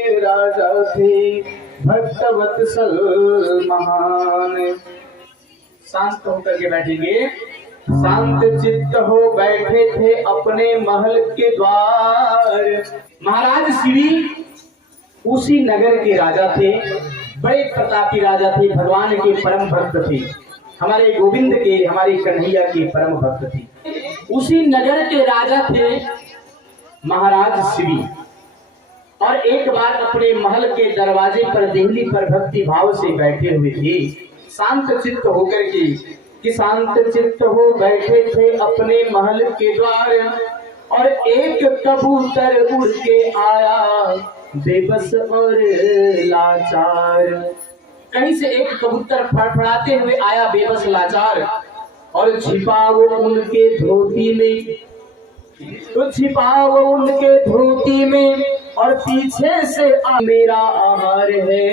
के राजा थे भक्तवत्सल महान। शांत होकर के बैठेंगे। शांत चित्त हो बैठे थे अपने महल के द्वार। महाराज शिवी उसी नगर के राजा थे, बड़े प्रतापी राजा थे, भगवान के परम भक्त थे, हमारे गोविंद के, हमारे कन्हैया के परम भक्त थे। उसी नगर के राजा थे महाराज शिवी। और एक बार अपने महल के दरवाजे पर देहली पर भक्ति भाव से बैठे हुए थे, शांत चित्त होकर के, कि शांत चित्त हो बैठे थे अपने महल के द्वार। और एक कबूतर उड़ के आया बेबस और लाचार। कहीं से एक कबूतर फड़फड़ाते हुए आया बेबस लाचार, और छिपा वो उनके धोती में, तो छिपा वो उनके धोती में, और पीछे से मेरा आहार है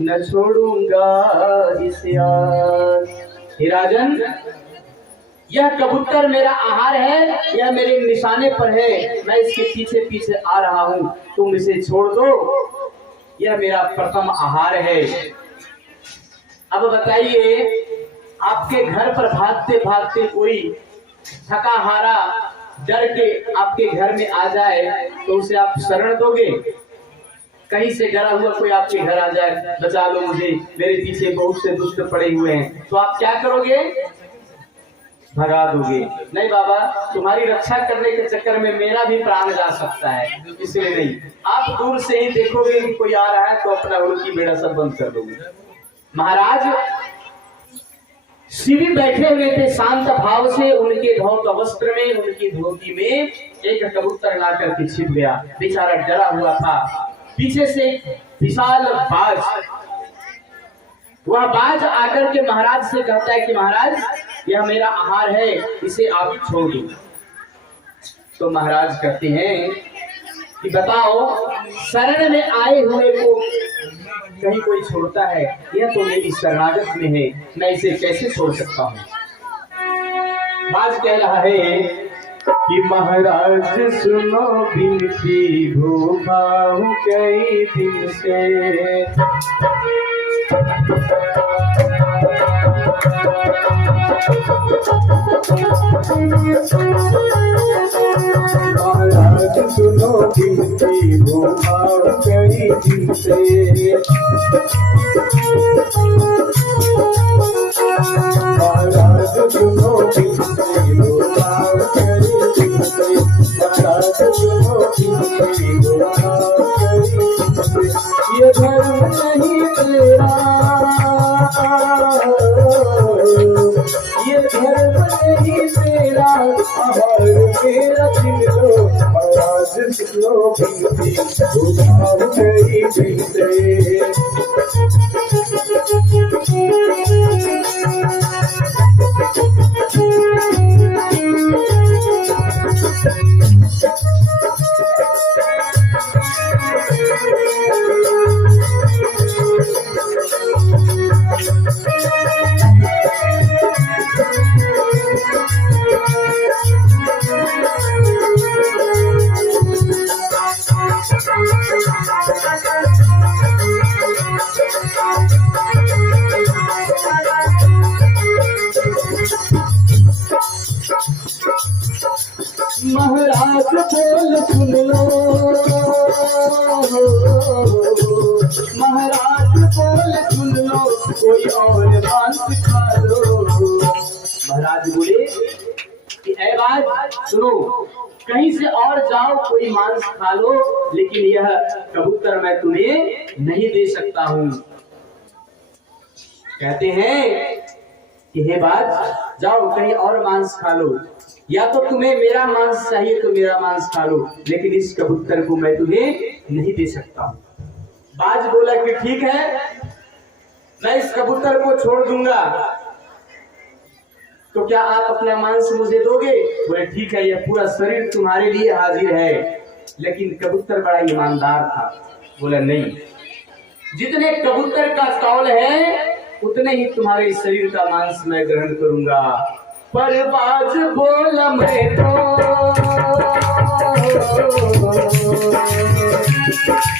न छोड़ूंगा इसे यार। हे राजन, यह कबूतर मेरा आहार है, यह मेरे निशाने पर है, मैं इसके पीछे पीछे आ रहा हूँ, तुम इसे छोड़ दो, यह मेरा प्रथम आहार है। अब बताइए, आपके घर पर भागते भागते कोई थका हारा डर के आपके घर में आ जाए तो उसे आप शरण दोगे? कहीं से डरा हुआ कोई आपके घर आ जाए, बचा लो मुझे, मेरे पीछे बहुत से दुष्ट पड़े हुए हैं, तो आप क्या करोगे? भगा दोगे? नहीं बाबा, तुम्हारी रक्षा करने के चक्कर में मेरा भी प्राण जा सकता है, इसलिए नहीं। आप दूर से ही देखोगे कि कोई आ रहा है तो अपना उल्की बेड़ा सब बंद कर दोगे। महाराज शिवी बैठे हुए थे शांत भाव से, उनके धौत वस्त्र में, उनकी धोती में एक कबूतर ला करके छिप गया। बेचारा डरा हुआ था। पीछे से विशाल बाज, वह बाज आकर के महाराज से कहता है कि महाराज, यह मेरा आहार है, इसे आप छोड़ दो। तो महाराज कहते हैं कि बताओ, शरण में आए हुए को कहीं कोई छोड़ता है? यह तो मेरी शरणागत में है, मैं इसे कैसे छोड़ सकता हूँ? बाज कह रहा है कि महाराज सुनो बिनती, भूखा हूँ कई दिन से, महाराज सुनो बिनती, भूखा हूँ कई दिन से, महाराज सुनो बिनती, भूखा हूँ कई दिन से, महाराज सुनो बिनती, भूखा हूँ कई दिन से, ये धर्म नहीं तेरा, ये धर्म नहीं तेरा, आहार मेरा छीन लो, महाराज सुनो बिनती, भूखा हूँ कई दिन से। महाराज बोल सुन लो, महाराज बोल सुन लो, कोई और मांस खा लो। महाराज बोले कि ऐ बात सुनो, कहीं से और जाओ, कोई मांस खा लो, लेकिन यह कबूतर मैं तुम्हें नहीं दे सकता हूँ। कहते हैं कि हे बात, जाओ कहीं और मांस खा लो, या तो तुम्हें मेरा मांस चाहिए तो मेरा मांस खा लो, लेकिन इस कबूतर को मैं तुम्हें नहीं दे सकता हूँ। बाज बोला कि ठीक है, मैं इस कबूतर को छोड़ दूंगा, तो क्या आप अपना मांस मुझे दोगे? बोले ठीक है, यह पूरा शरीर तुम्हारे लिए हाजिर है। लेकिन कबूतर बड़ा ईमानदार था, बोला नहीं, जितने कबूतर का तौल है उतने ही तुम्हारे शरीर का मांस मैं ग्रहण करूंगा। पर बाज बोला मैं तो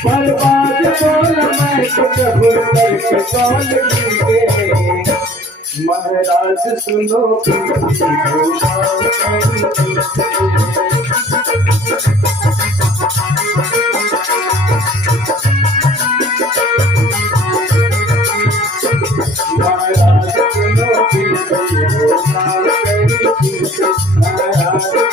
बर्बाद बोल मैं कुछ भूल करके कौन लीजिए महाराज सुनो महाराज सुनो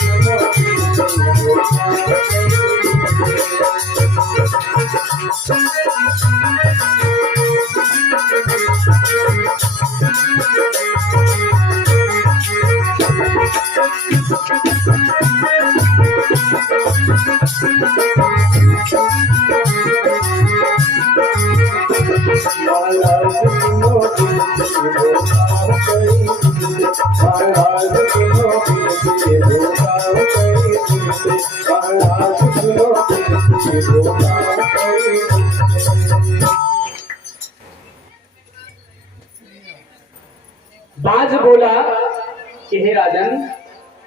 बाज बोला कि हे राजन,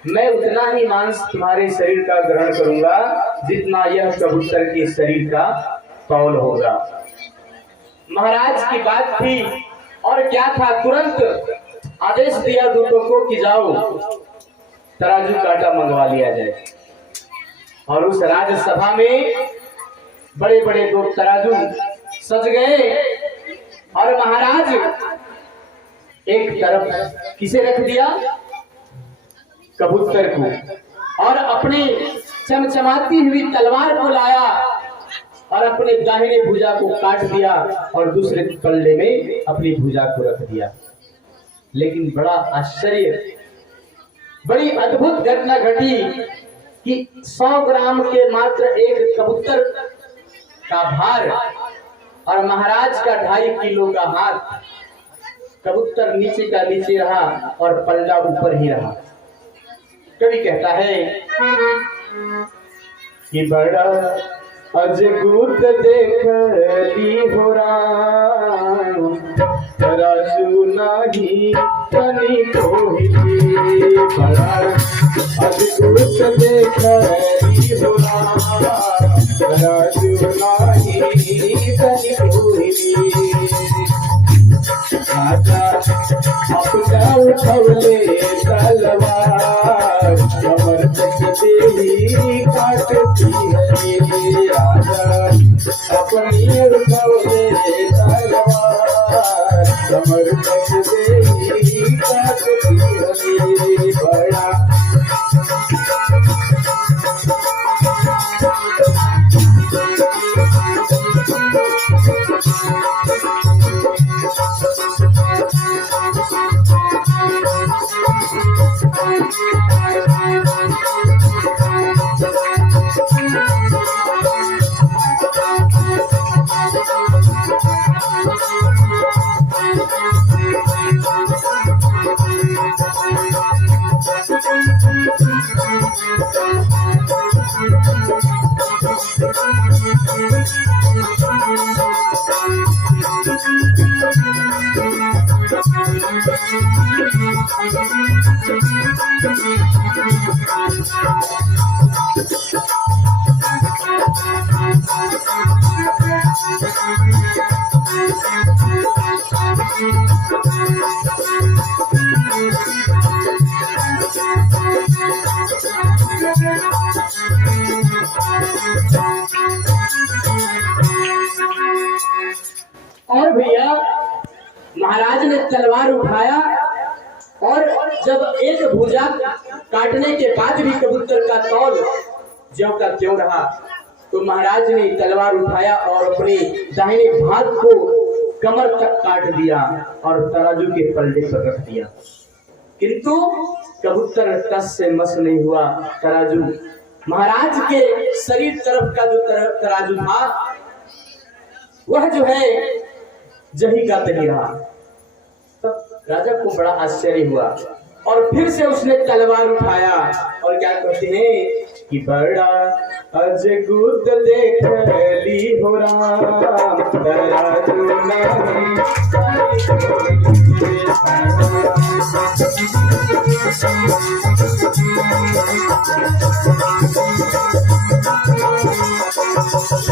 मैं उतना ही मांस तुम्हारे शरीर का ग्रहण करूंगा जितना यह कबूतर के शरीर का तौल होगा। महाराज की बात थी और क्या था, तुरंत आदेश दिया दूतों को कि जाओ तराजू काटा मंगवा लिया जाए। और उस राजसभा में बड़े बड़े दो तराजू सज गए और महाराज एक तरफ किसे रख दिया, कबूतर को, और अपनी चमचमाती हुई तलवार को लाया और अपने दाहिने भुजा को काट दिया और दूसरे पल्ले में अपनी भुजा को रख दिया। लेकिन बड़ा आश्चर्य, बड़ी अद्भुत घटना घटी कि 100 ग्राम के मात्र एक कबूतर का भार और महाराज का 2.5 किलो का हाथ। कबूतर नीचे का नीचे रहा और पल्ला ऊपर ही रहा। कवि कहता है कि बड़ा अजगूत देख ली हो राम, तराजू नाही तनी कोही। बड़ा अजगूत देख ली हो राम, तराजू नाही तनी कोही। राजा अपना उठवले तलवार, कमर तक देही काटती है। राजा अपनी उठवले तलवार, कमर तक देही काटती है। बड़ा और भैया महाराज ने तलवार उठाया और जब एक भुजा काटने के बाद भी कबूतर का तौल ज्यों का त्यों रहा, तो महाराज ने तलवार उठाया और अपने दाहिने हाथ को कमर तक काट दिया और तराजू के पल्ले पर रख दिया। किंतु कबूतर टस से मस नहीं हुआ। तराजू महाराज के शरीर तरफ का जो तराजू था वह जो है जही का तही रहा। तब राजा को बड़ा आश्चर्य हुआ और फिर से उसने तलवार उठाया और क्या कहते हैं कि बड़ा अजगूत देख ली हो राम, तराजू नहीं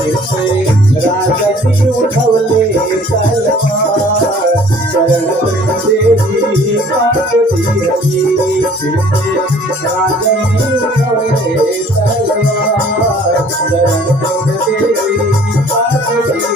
राजा जी उठवले तलवार चरण देवी पाप दिहली राजा जी उठवले तलवार चरण देवी पाप दिहली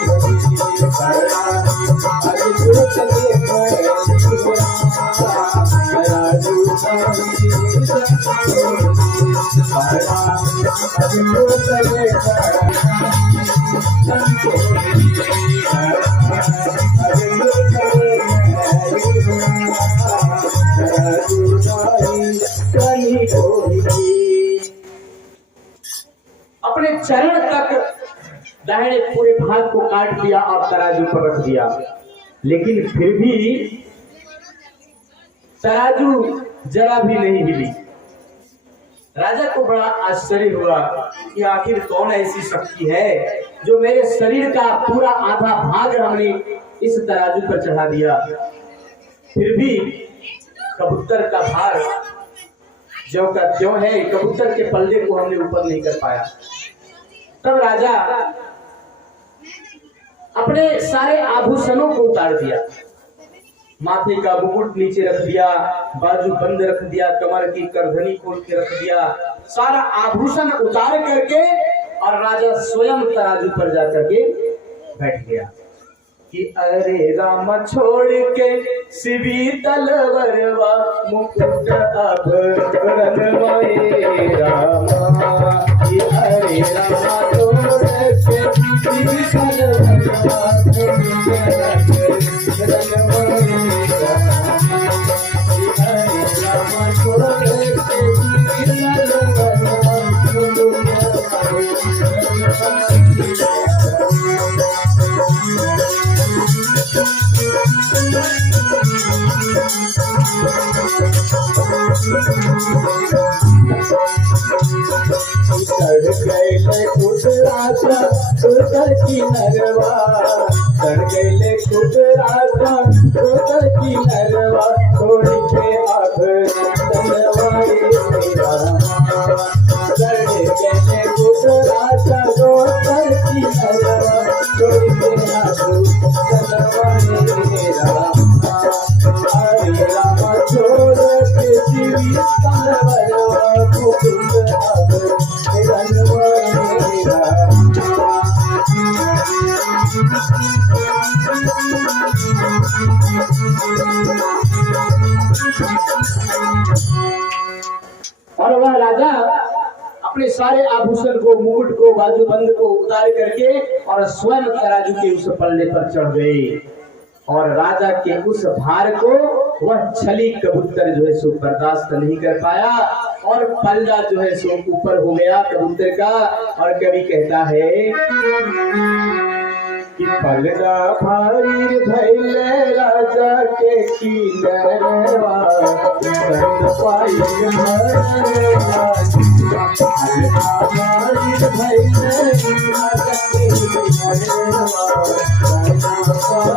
अपने चरण तक दाहिने पूरे भाग को काट दिया और तराजू पर रख दिया, लेकिन फिर भी तराजू जरा भी नहीं हिली। राजा को बड़ा आश्चर्य हुआ कि आखिर कौन ऐसी शक्ति है जो मेरे शरीर का पूरा आधा भाग हमने इस तराजू पर चढ़ा दिया, फिर भी कबूतर का भार ज्यों का त्यों है, कबूतर के पल्ले को हमने ऊपर नहीं कर पाया। तब राजा अपने सारे आभूषणों को उतार दिया, माथे का मुकुट नीचे रख दिया, बाजू बंद रख दिया, कमर की करधनी खोल के रख दिया, सारा आभूषण उतार करके और राजा स्वयं तराजू पर जाकर के बैठ गया कि अरे राम छोड़ के शिवी तलवरवा मुकुट अब रनवाए रामा कि अरे राम छोड़ के शिवी तलवरवा उतर की नरवा चढ़ गए खुदराजा उतर की नरवा थोड़ी के आभ तलवाए चढ़ गए खुदराजा उतर की नरवा थोड़ी के आभ तलवाए हरे राम छोड़ के शिवी तलवारवा मुकुट अब और वह राजा अपने सारे आभूषण को, मुकुट को, बाजूबंद को उतार करके और स्वयं तराजू के उस पल्ले पर चढ़ गए और राजा के उस भार को वह छली कबूतर जो है सो बर्दाश्त नहीं कर पाया और पल्ला जो है सो ऊपर हो गया कबूतर का। और कवि कहता है कि पल्ला भारी भैले राजा के किनरवा संग पाई मरवा भारी भैले राजा के किनरवा संग पाई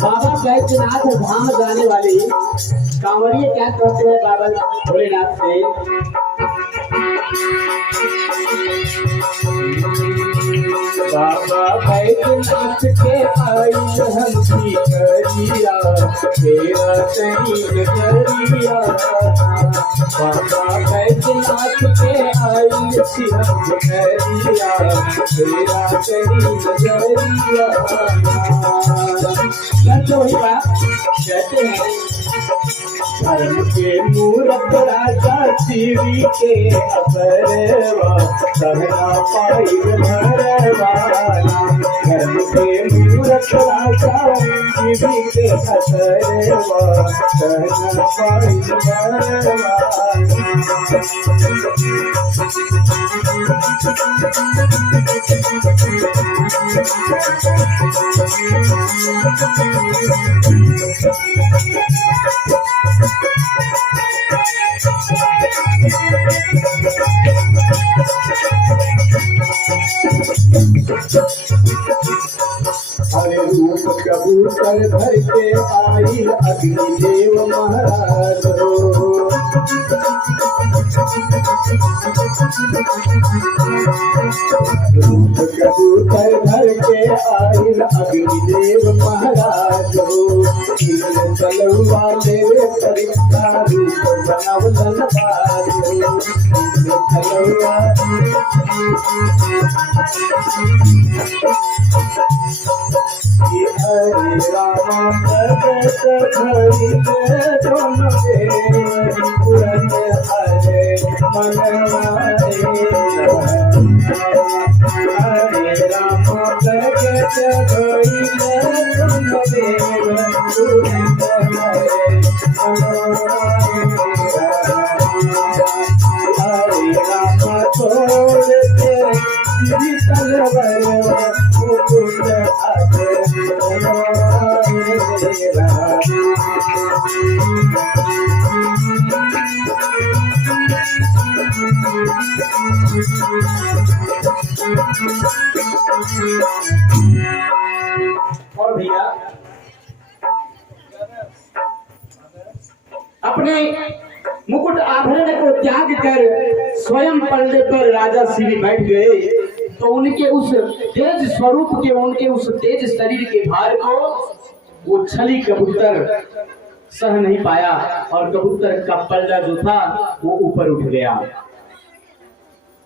बाबा बैद्यनाथ धाम जाने वाले कांवरिये क्या कहते हैं बाबा भोलेनाथ से, बाबा बैद्यनाथ के आई हम करिया तेरा शरीर करिया, बाबा बैद्यनाथ के आई हम करिया तेरा शरीर करिया। वही बात कहते हैं धर्म के मूरत राजा शिवी के अपरवा सहना पाई भरवाना, धर्म के मूरत राजा शिवी के अपरवा सहना पाई भरवाना। हरे रूप धर के आई अग्निदेव महाराज हो। रूप कबूतर धर के आई अग्निदेव महाराज हो। इंद्र चलवा लेवे परीक्षा रूप बनावलन बाज हो। इंद्र चलवा हरे राम प्रगट भइले तुम देव पुरन हरे मन मारे। हरे राम प्रगट भइले तुम देव पुरन हरे मन मारे। हरे राम छोड़ के तलवार मुकुट हाथ और भैया अपने मुकुट आभरण को त्याग कर स्वयं पर्दे पर राजा शिवी बैठ गए। तो उनके उस तेज स्वरूप के, उनके उस तेज शरीर के भार को वो छली कबूतर सह नहीं पाया और कबूतर का पलड़ा जो था वो ऊपर उठ गया।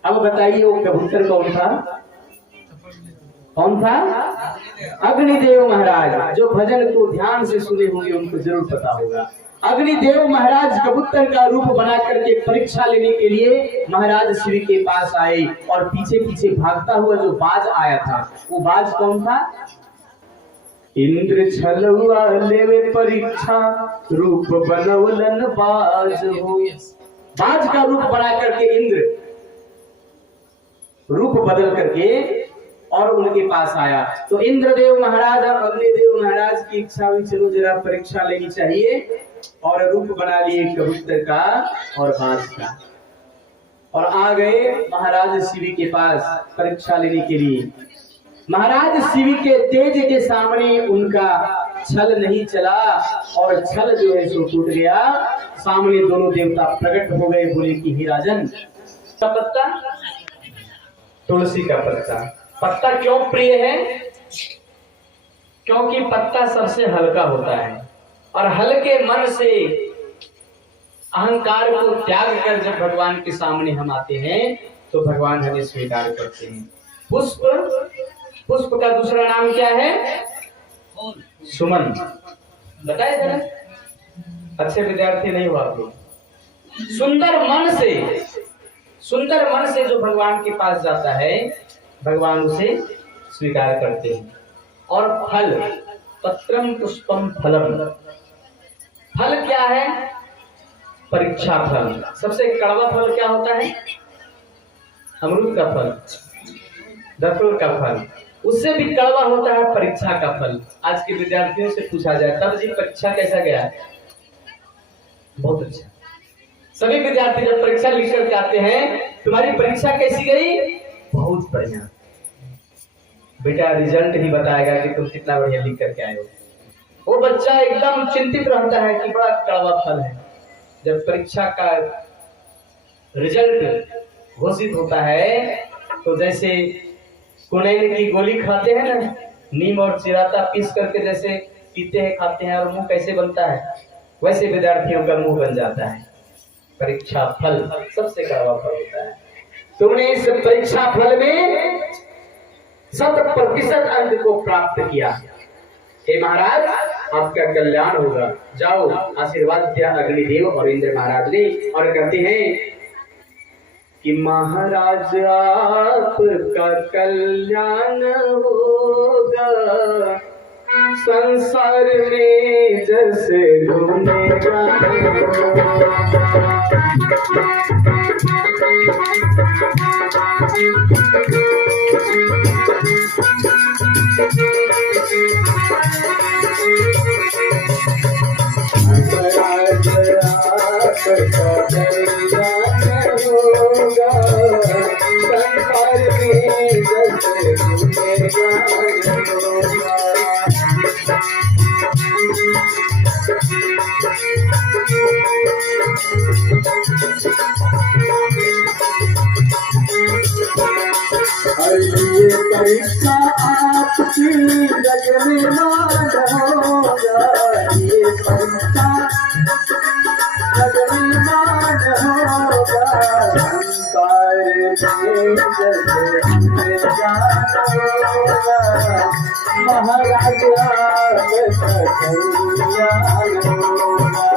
अब बताइए वो कबूतर कौन था? कौन था? अग्निदेव महाराज। जो भजन को ध्यान से सुने होंगे उनको जरूर पता होगा। अग्निदेव महाराज कबूतर का रूप बना करके परीक्षा लेने के लिए महाराज शिव के पास आए और पीछे पीछे भागता हुआ जो बाज आया था वो बाज कौन था? इंद्र छलवा लेवे परीक्षा रूप बनवलन बाज हो। बाज का रूप बना करके इंद्र रूप बदल करके और उनके पास आया। तो इंद्रदेव महाराज और अग्निदेव महाराज की इच्छा हुई चलो जरा परीक्षा लेनी चाहिए और रूप बना लिए कबूतर का और बाज का और आ गए महाराज शिव के पास परीक्षा लेने के लिए। महाराज शिव के तेज के सामने उनका छल नहीं चला और छल जो है सो टूट गया। सामने दोनों देवता प्रकट हो गए। बोले कि हे राजन, का पत्ता तुलसी का पत्ता। पत्ता क्यों प्रिय है? क्योंकि पत्ता सबसे हल्का होता है और हल्के मन से अहंकार को त्याग कर जब भगवान के सामने हम आते हैं तो भगवान हमें स्वीकार करते हैं। पुष्प का दूसरा नाम क्या है? सुमन। बताए जरा, अच्छे विद्यार्थी नहीं हुआ आप लोग। सुंदर मन से जो भगवान के पास जाता है भगवान उसे स्वीकार करते हैं। और फल, पत्रम पुष्पम फलम। फल क्या है? परीक्षा फल। सबसे कड़वा फल क्या होता है? अमरूद का फल, धतूर का फल। उससे भी कड़वा होता है परीक्षा का फल। आज के विद्यार्थियों से पूछा जाए तब जी परीक्षा कैसा गया? बहुत अच्छा। सभी विद्यार्थी जब परीक्षा लिख कर आते हैं, तुम्हारी परीक्षा कैसी गई? बहुत बढ़िया। बेटा रिजल्ट ही बताएगा कि तुम कितना बढ़िया लिख करके आए हो। वो बच्चा एकदम चिंतित रहता है कि बड़ा कड़वा फल है। जब परीक्षा का रिजल्ट घोषित होता है तो जैसे कुनैन की गोली खाते हैं ना, नीम और चिराता पीस करके जैसे पीते हैं खाते हैं और मुंह कैसे बनता है, वैसे विद्यार्थियों का मुंह बन जाता है। परीक्षा फल सबसे कड़वा फल होता है। तुमने इस परीक्षा फल में 100% अंक को प्राप्त किया। हे महाराज, आपका कल्याण होगा। जाओ, आशीर्वाद दिया अग्निदेव और इंद्र महाराज ने और कहते हैं कि महाराज आपका कल्याण होगा, संसार में जैसे घूमेगा। परीक्षा आपकी जग में मान होगा, ये परीक्षा जग में मान होगा, संसार में जैसे जान होगा, महाराज कल्याण होगा।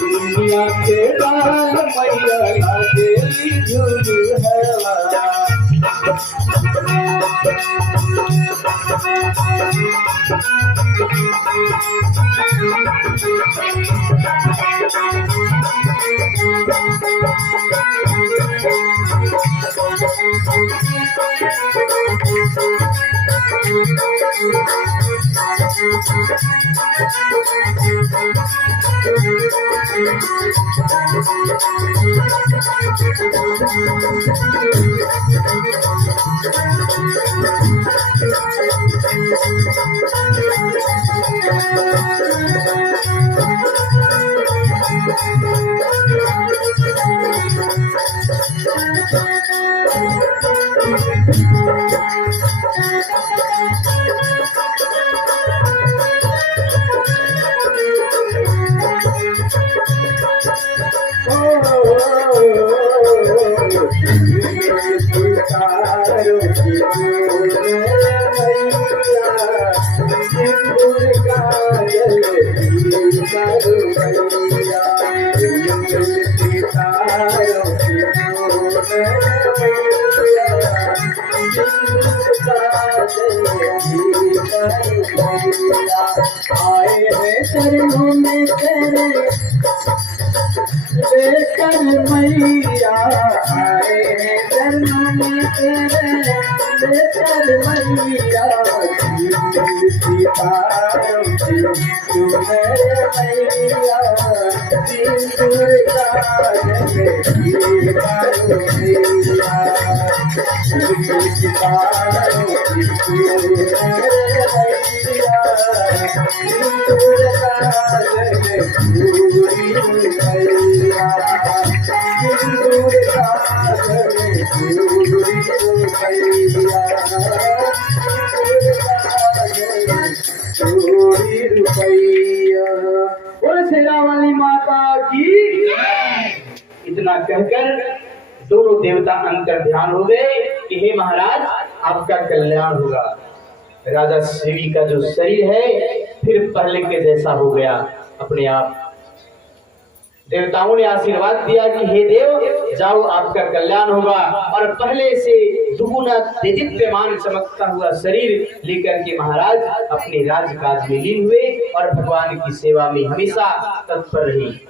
दुनिया के लाल मैया लागेली झूल हवा, आए हैं चरणों में तेरे लेकर मैया, आए हैं चरणों में तेरे लेकर मैया, सितारों की तू मेरे मैया, सिंदूर काजल की तारों मैया, सितारों की तू मेरे मैया, सिंदूर काजल पूरी मैया, सिंदूर काजल पूरी मैया, चोरी रुपैया। बोले शेरा वाली माता की। इतना कहकर दोनों देवता अंतर ध्यान हो गए कि हे महाराज आपका कल्याण होगा। राजा शिवी का जो शरीर है फिर पहले के जैसा हो गया अपने आप। देवताओं ने आशीर्वाद दिया कि हे देव जाओ आपका कल्याण होगा, और पहले से दुगुना तेजस्वीमान चमकता हुआ शरीर लेकर के महाराज अपने राजकाज में लीन हुए और भगवान की सेवा में हमेशा तत्पर रही।